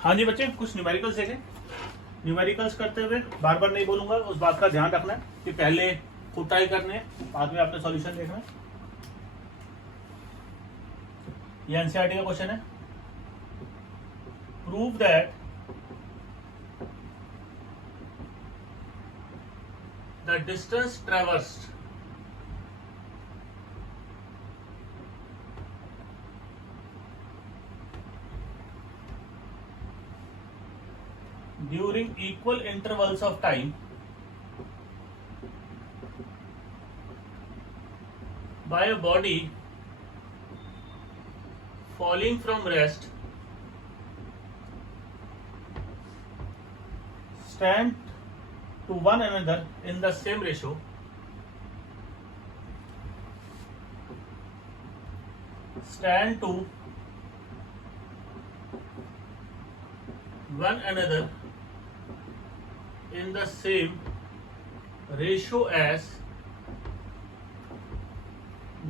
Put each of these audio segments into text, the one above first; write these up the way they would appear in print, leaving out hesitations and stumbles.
हाँ जी बच्चे, कुछ न्यूमेरिकल्स देखें। न्यूमेरिकल्स करते हुए बार बार नहीं बोलूंगा, उस बात का ध्यान रखना है कि पहले खुद ट्राई करने हैं, बाद में आपने सॉल्यूशन देखना है। ये एनसीईआरटी का क्वेश्चन है। Prove that the distance traversed during equal intervals of time by a body falling from rest stand to one another in the same ratio stand to one another in the same ratio as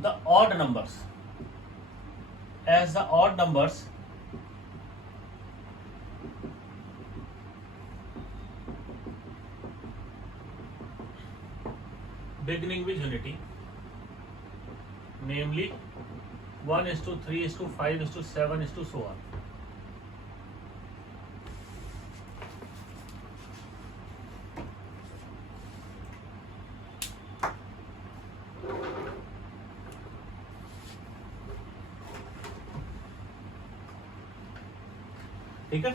the odd numbers beginning with unity, namely 1:3:5:7 so on. ठीक है,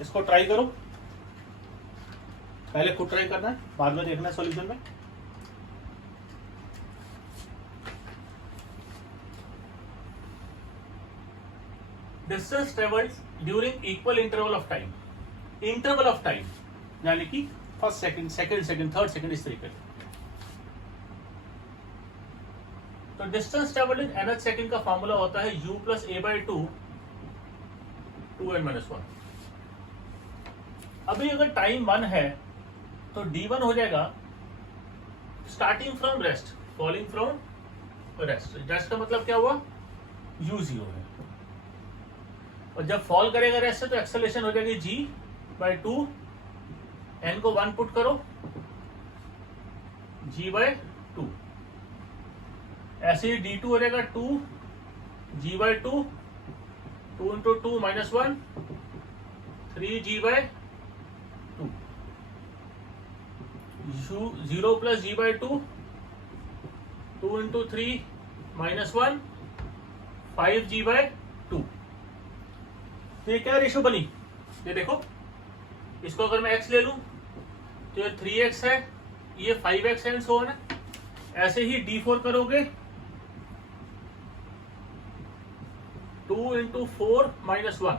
इसको try करो। पहले खुद try करना है, बाद में देखना है सॉल्यूशन में। Distance travelled during equal interval of time. Interval of time यानी कि first second, second second, third second, इस तरीके से। तो distance travelled in nth second का फॉर्मूला होता है u प्लस a/2 2n-1। अभी अगर टाइम 1 है तो d1 हो जाएगा starting from rest, falling from rest. Rest का मतलब क्या हुआ? u0 है। और जब फॉल करेगा रेस्ट से तो एक्सेलरेशन हो जाएगी g/2, n को 1 पुट करो, g/2। ऐसे ही d2 हो जाएगा 2 g/2, 2 × 2 -1 3g/2, 0 plus g/2, 2 × 3 -1 5g/2। तो ये क्या रेशो बनी? ये देखो, इसको अगर मैं x ले लूं तो ये 3x है, ये 5x एंड सो ऑन है। ऐसे ही d4 करोगे 2 × 4 -1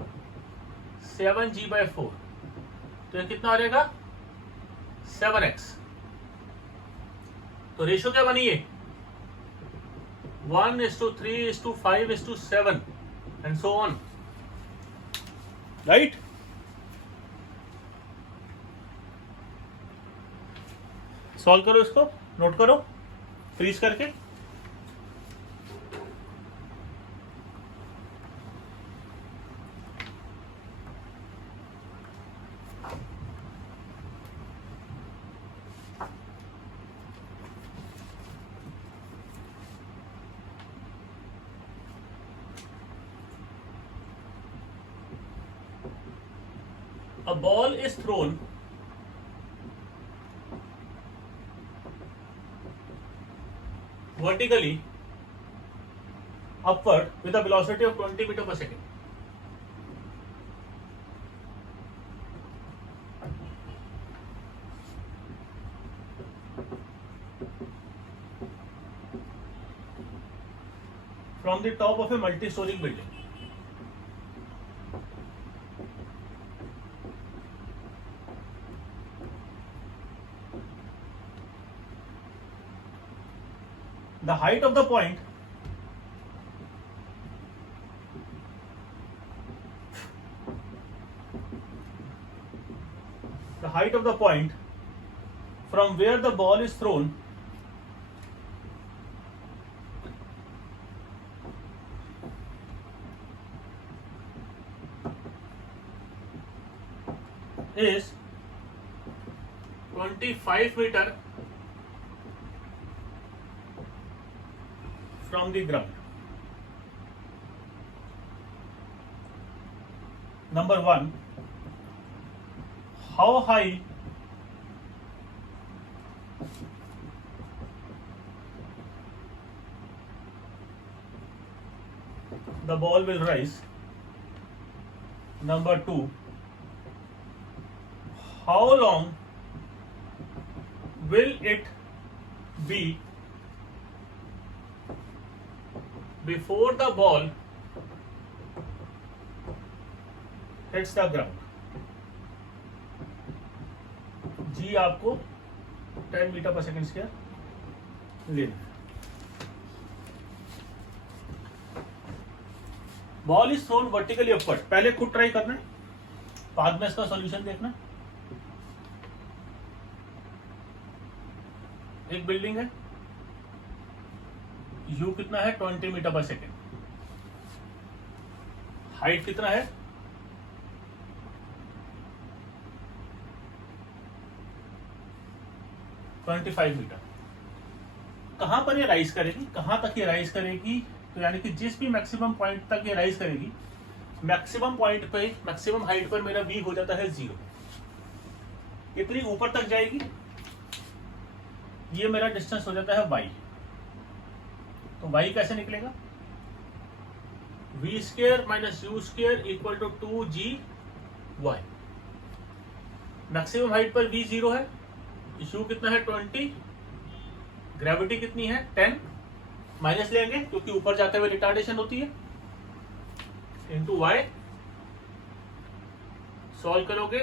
7g/4। तो ये कितना आ जाएगा? 7x। तो रेशो क्या बनी है? 1:3:5:7 and so on, right? Solve करो, इसको नोट करो फ्रीज करके। A ball is thrown vertically upward with a velocity of 20 meters per second. From the top of a multi-story building. The height of the point from where the ball is thrown is 25 meter from the ground. Number 1, how high the ball will rise. Number 2, how long will it be before the ball hits the ground? जी आपको 10 metre पर second square लेना है. Ball is thrown vertically upward. पहले खुद try करना है, बाद में इसका सॉल्यूशन देखना. एक बिल्डिंग है, यू कितना है 20 मीटर पर सेकेंड. हाइट कितना है 25 मीटर. कहां पर ये राइज करेगी, कहां तक ये राइज करेगी? तो यानी कि जिस भी मैक्सिमम पॉइंट तक ये राइज करेगी, मैक्सिमम पॉइंट पे, मैक्सिमम हाइट पर मेरा v हो जाता है 0. इतनी ऊपर तक जाएगी, ये मेरा डिस्टेंस हो जाता है y. तो y कैसे निकलेगा? v square minus u square equal to 2gy. Maximum height पर v 0 है, u कितना है 20, ग्रेविटी कितनी है 10, माइनस लेंगे क्योंकि ऊपर जाते हुए रिटार्डेशन होती है, इंटू y. सॉल्व करोगे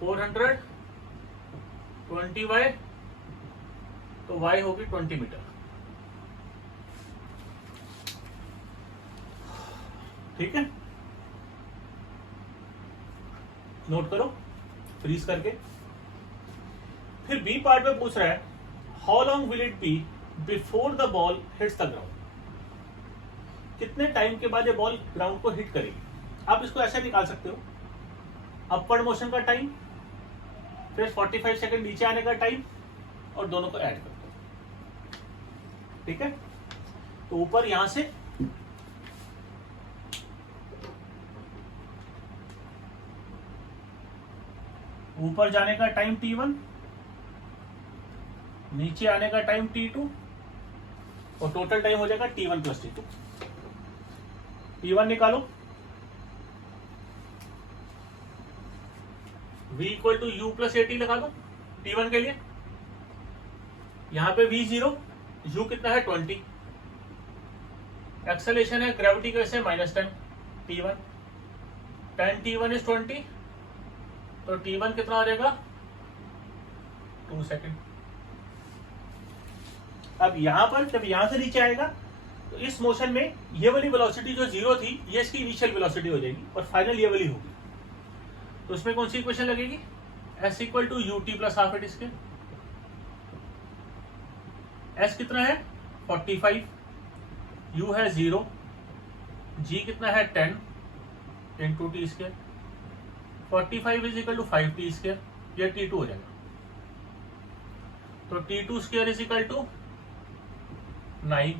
400 20y, तो y होगी 20 मीटर. ठीक है, नोट करो फ्रीज करके. फिर बी पार्ट में पूछ रहा है how long will it be before the ball hits the ground. कितने टाइम के बाद ये बॉल ग्राउंड को हिट करेगी. आप इसको ऐसे निकाल सकते हो, अपवर्ड मोशन का टाइम, फिर 45 सेकंड नीचे आने का टाइम, और दोनों को ऐड कर दो. ठीक है, तो ऊपर यहां से ऊपर जाने का टाइम t1, नीचे आने का टाइम t2, और टोटल टाइम हो जाएगा t1 प्लस t2. t1 निकालो, v equal to u plus at लगा दो t1 के लिए. यहां पे v 0, u कितना है 20, एक्सेलेरेशन है ग्रेविटी की वजह से -10 t1, 10 t1 इज 20, तो t1 कितना आ जाएगा 2 सेकेंड. अब यहां पर जब यहां से नीचे आएगा तो इस मोशन में ये वाली वेलोसिटी जो 0 थी, ये इसकी इनिशियल वेलोसिटी हो जाएगी और फाइनल ये वाली होगी. तो इसमें कौन सी इक्वेशन लगेगी? s equal to u t plus half at square. s कितना है 45, u है 0, g कितना है 10 into t square. 45 is equal to 5t square, ये t2 हो जाएगा. तो t2 square is equal to 9,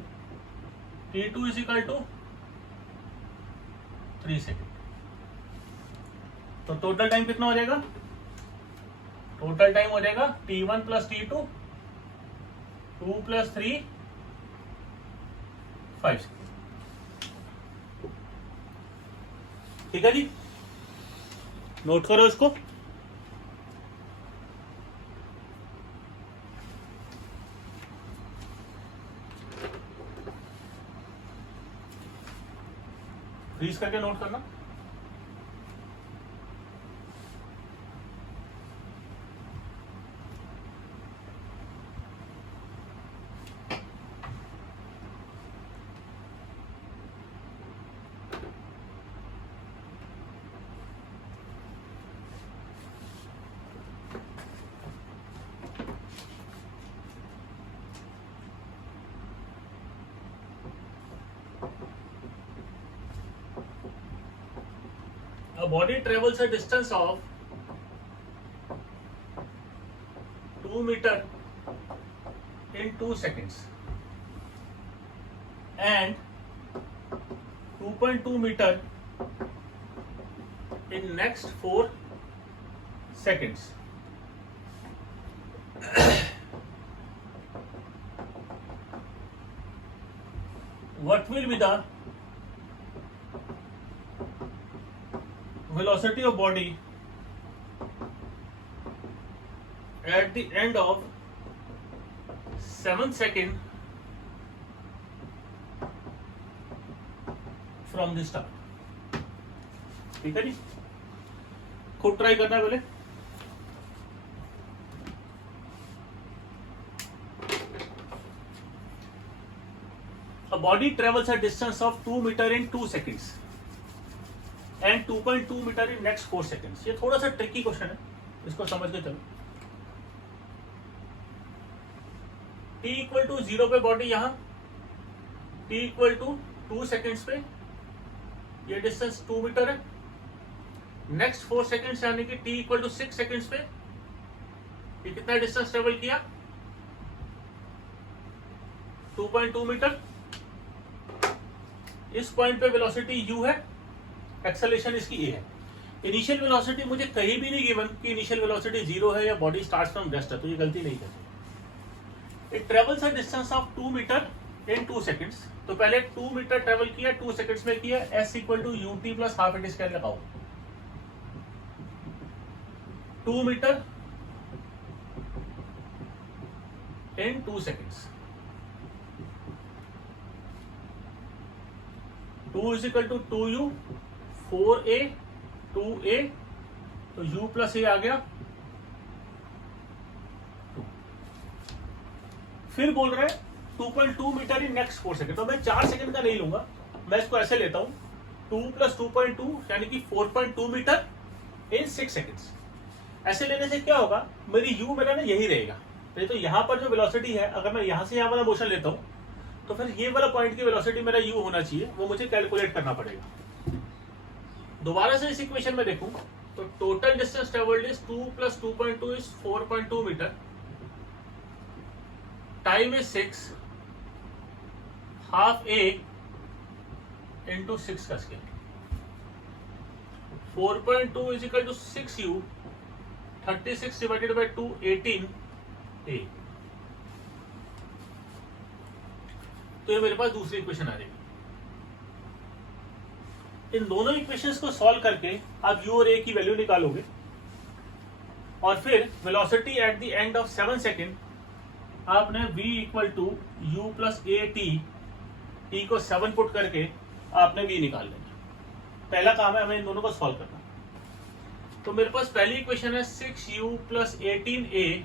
t2 is equal to 3 second. तो टोटल टाइम कितना हो जाएगा? टोटल टाइम हो जाएगा t1 plus t2, 2 plus 3, 5 second. ठीक है जी, नोट करो इसको. फ्रीज करके नोट करना. A body travels a distance of 2 meter in 2 seconds and 2.2 meter in next 4 seconds. What will be the velocity of body at the end of 7 seconds from the start? ठीक है जी, खुद try करना है पहले. A body travels a distance of 2 meter in 2 seconds and 2.2 meter in next 4 seconds. ये थोड़ा सा tricky question है, इसको समझ के चलो. t इक्वल टू 0 पे बॉडी यहाँ, t इक्वल टू 2 सेकेंड्स पे ये डिस्टेंस 2 मीटर है. नेक्स्ट 4 सेकेंड्स यानी कि t इक्वल टू 6 सेकेंड्स पे ये कितना डिस्टेंस ट्रेवल किया? 2.2 मीटर. इस पॉइंट पे वेलोसिटी u है, एक्सेलरेशन इसकी a है. इनिशियल वेलोसिटी मुझे कहीं भी नहीं गिवन कि इनिशियल वेलोसिटी 0 है या बॉडी स्टार्ट्स फ्रॉम रेस्ट है, तो ये गलती नहीं करती. It travels a distance of 2 metre in 2 seconds. तो पहले 2 मीटर ट्रेवल किया, 2 सेकंड्स में किया. s equal to ut plus half at square लगाओ. 2 metre in 2 seconds. 2 is equal to 2u, 4a, 2a, तो u प्लस a आ गया 2. फिर बोल रहे हैं 2.2 मीटर इन नेक्स्ट 4 सेकंड. तो मैं 4 सेकंड का नहीं लूंगा, मैं इसको ऐसे लेता हूं 2 प्लस 2.2 यानी कि 4.2 मीटर इन 6 सेकंड्स. ऐसे लेने से क्या होगा, मेरी u मेरा ना यही रहेगा. तो यहां पर जो वेलोसिटी है, अगर मैं यहां से यहां वाला मोशन लेता हूं तो फिर ये वाला पॉइंट की वेलोसिटी मेरा u होना चाहिए, वो मुझे कैलकुलेट करना पड़ेगा. दोबारा से इस इक्वेशन में देखूं तो total distance travelled is 2 plus 2.2 is 4.2 metre. Time is 6, half a into 6 का scale. 4.2 is equal to 6u, 36 divided by 2, 18a. तो ये मेरे पास दूसरी इक्वेशन आ जाएगी. इन दोनों इक्वेशंस को सॉल्व करके आप u और a की वैल्यू निकालोगे और फिर velocity at the end of 7 second आपने v equal to u plus a t को 7 पुट करके आपने v निकाल लेना. पहला काम है हमें इन दोनों को सॉल्व करना. तो मेरे पास पहली इक्वेशन है 6u प्लस 18a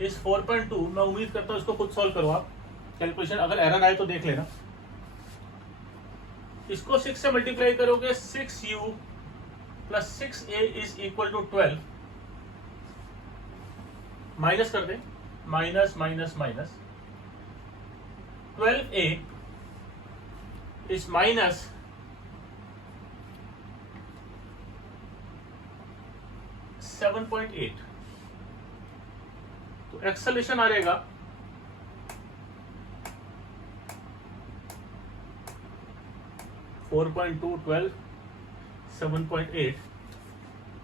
इज 4.2. मैं उम्मीद करता हूँ इसको खुद सॉल्व करो आप. कैलकुलेशन अगर एरर आए तो देख लेना. इसको 6 से मल्टीप्लाई करोगे, 6u plus 6a is equal to 12. Minus कर दे, minus minus minus. 12a is minus 7.8. तो एक्सेलरेशन आ जाएगा 4.2, 12, 7.8.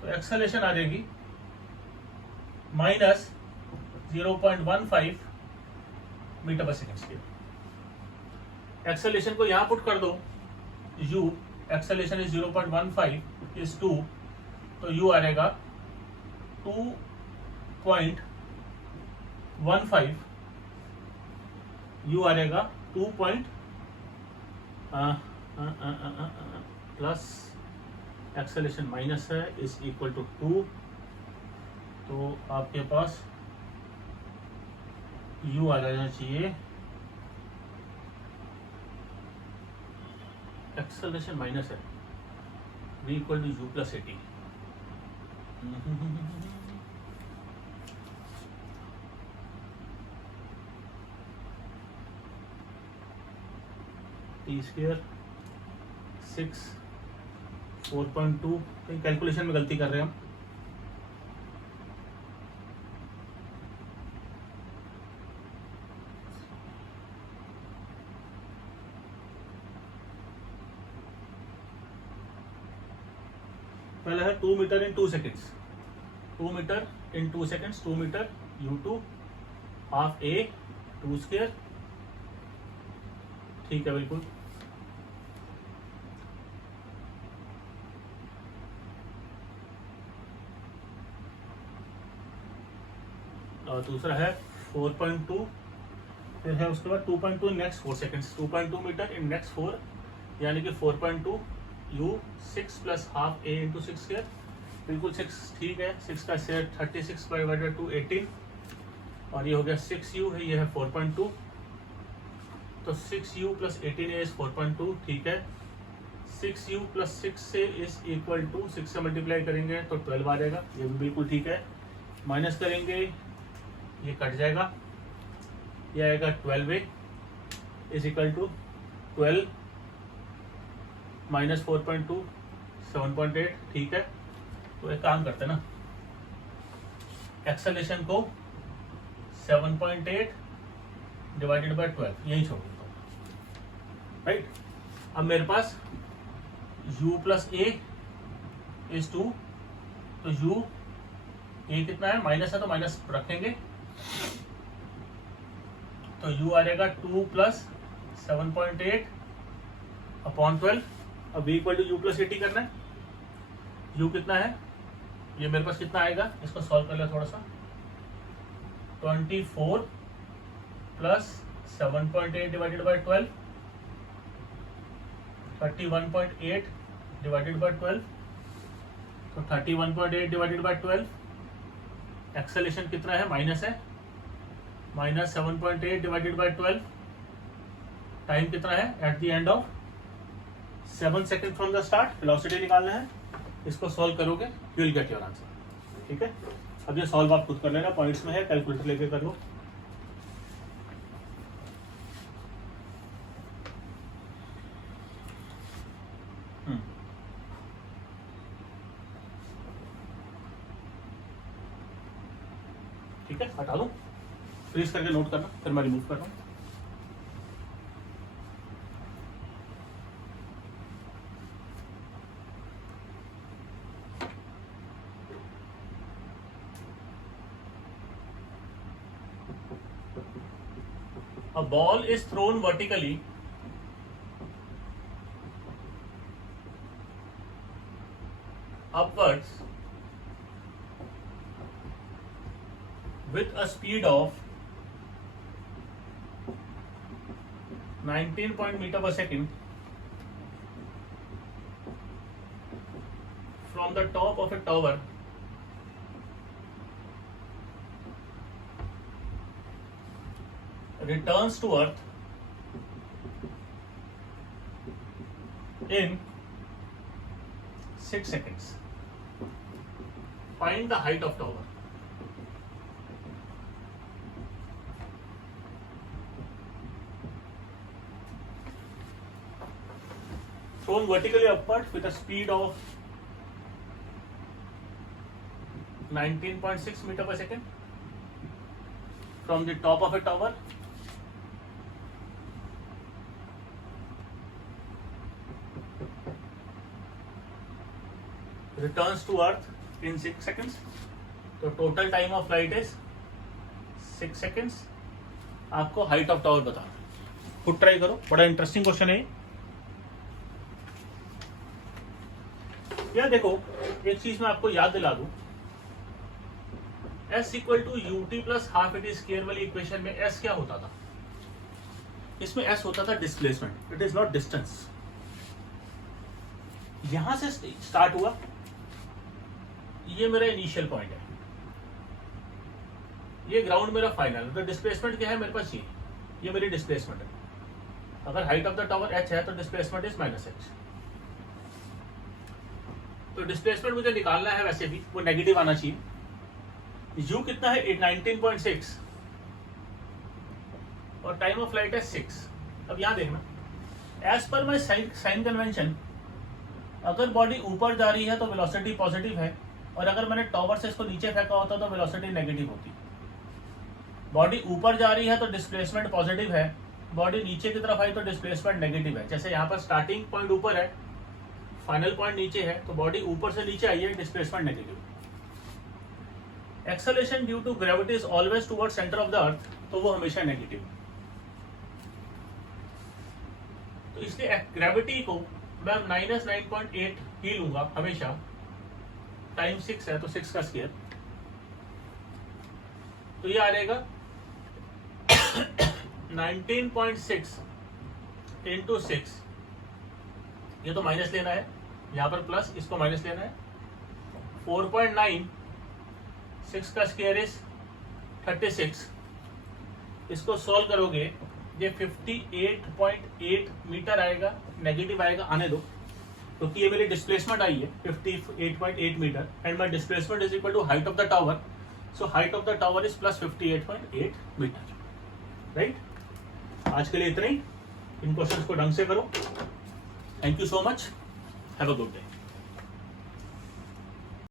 तो एक्सेलरेशन आ जाएगी माइनस 0.15 मीटर पर सेकेंड स्क्वायर. एक्सेलरेशन को यहां पुट कर दो, u एक्सेलरेशन इज 0.15 इज 2, तो u आ जाएगा 2.15, u आ जाएगा 2. प्लस एक्सेलरेशन माइनस है इज इक्वल टू 2. तो आपके पास u आ जाना चाहिए, एक्सेलरेशन माइनस है, v equal to u plus 80. T square 6, 4.2. कहीं कैलकुलेशन में गलती कर रहे हैं हम. पहला है 2 metre in 2 seconds, 2 metre in 2 seconds, 2 metre u2 half a 2 square, ठीक है बिल्कुल। और दूसरा है 4.2, फिर है उसके बाद 2.2 next 4 seconds, 2.2 metre in next 4, यानी कि 4.2 u 6 plus half a into 6 square, बिल्कुल 6 ठीक है, 6 का स्क्वायर 36/2 18, और ये हो गया 6u है, ये है 4.2, तो 6u प्लस 18a इज 4.2, ठीक है। 6u प्लस 6 से इज इक्वल टू 6 से मल्टीप्लाई करेंगे तो 12 आ जाएगा, ये भी बिल्कुल ठीक है। माइनस करेंगे, ये कट जाएगा, ये आएगा 12a is equal to 12 minus 4.2 7.8, ठीक है। तो एक काम करते हैं ना, एक्सेलेरेशन को 7.8 डिवाइडेड बाय 12 यही छोड़ देता हूँ, राइट। अब मेरे पास u प्लस ए इज 2, तो u a कितना है, माइनस है तो माइनस रखेंगे, तो u आ जाएगा 2 प्लस 7.8 अपॉन 12। अब v equal to u plus 80 करना है, u कितना है, ये मेरे पास कितना आएगा, इसको सॉल्व कर ले थोड़ा सा, 24 plus 7.8 divided by 12, 31.8 divided by 12, तो 31.8 डिवाइडेड बाय 12, एक्सेलेरेशन कितना है, माइनस है, माइनस 7.8 डिवाइडेड बाय 12, टाइम कितना है, eight the end of 7 second from the start, velocity निकालना है, इसको सॉल्व करोगे you will get your answer, ठीक है। अब ये सॉल्व आप खुद कर लेना, पॉइंट्स में है, कैलकुलेटर लेके कर लो। ठीक है, हटा दो, फ्रीज करके नोट करना, फिर मैं रिमूव कर रहा हूँ। A ball is thrown vertically upwards with a speed of 19 meter per second from the top of a tower returns to earth in 6 seconds. Find the height of tower. Thrown vertically upward with a speed of 19.6 meter per second from the top of a tower returns to earth in 6 seconds. तो total time of flight is 6 seconds. आपको height of tower बताना, खुद try करो, बड़ा interesting question है यार। देखो एक चीज मैं आपको याद दिला दूं, S equal to ut plus half at square वाली इक्वेशन में S क्या होता था, इसमें S होता था displacement, it is not distance. यहां से स्टार्ट हुआ, ये मेरा इनिशियल पॉइंट है, ये ग्राउंड मेरा फाइनल, तो डिस्प्लेसमेंट क्या है मेरे पास, ये मेरी डिस्प्लेसमेंट है। अगर height of the tower h है तो डिस्प्लेसमेंट इज -h। तो डिस्प्लेसमेंट मुझे निकालना है, वैसे भी वो नेगेटिव आना चाहिए। u कितना है 19.6 और टाइम ऑफ फ्लाइट है 6। अब यहां देखना, एज पर माई साइन कन्वेंशन, अगर बॉडी ऊपर जा रही है तो वेलोसिटी पॉजिटिव है, और अगर मैंने टॉवर से इसको नीचे फेंका होता तो वेलोसिटी नेगेटिव होती। बॉडी ऊपर जा रही है तो डिस्प्लेसमेंट पॉजिटिव है, बॉडी नीचे की तरफ आई तो डिस्प्लेसमेंट नेगेटिव है। जैसे यहाँ पर स्टार्टिंग पॉइंट ऊपर है, फाइनल पॉइंट नीचे है तो बॉडी ऊपर से नीचे आई है, displacement negative. Acceleration due to gravity is always toward centre of the earth, तो वो हमेशा नेगेटिव। तो इसलिए ग्रेविटी को मैं -9.8 ही लूंगा हमेशा, टाइम 6 है तो 6 का स्क्वायर, तो ये आ जाएगा 19.6 इंटू 6, ये तो माइनस लेना है, यहां पर प्लस, इसको माइनस लेना है, 4.9, 6 का स्क्वायर इज 36, इसको सॉल्व करोगे ये 58.8 मीटर आएगा, नेगेटिव आएगा, आने दो, क्योंकि ये मेरी डिस्प्लेसमेंट आई है 58.8 metre, and my displacement is equal to height of the tower, so height of the tower is plus 58.8 metre, right. आज के लिए इतना ही, इन क्वेश्चंस को ढंग से करो। Thank you so much, have a good day.